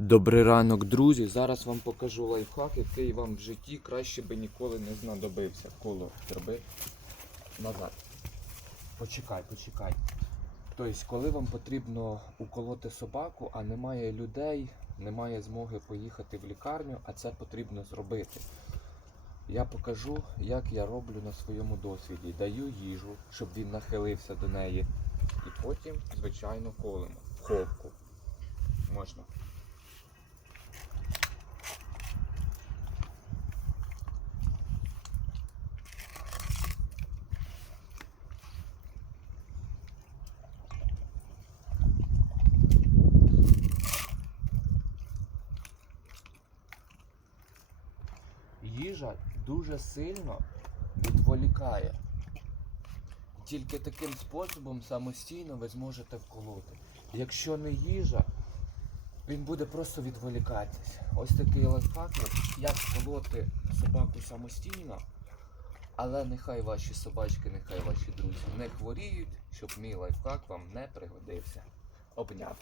Добрий ранок, друзі. Зараз вам покажу лайфхак, який вам в житті краще би ніколи не знадобився. Коло зроби назад. Почекай, почекай. Тобто, коли вам потрібно уколоти собаку, а немає людей, немає змоги поїхати в лікарню, а це потрібно зробити. Я покажу, як я роблю на своєму досвіді. Даю їжу, щоб він нахилився до неї. І потім, звичайно, колемо. Ховку. Їжа дуже сильно відволікає. Тільки таким способом самостійно ви зможете вколоти. Якщо не їжа, він буде просто відволікатись. Ось такий лайфхак, як вколоти собаку самостійно, але нехай ваші собачки, нехай ваші друзі не хворіють, щоб мій лайфхак вам не пригодився. Обняв.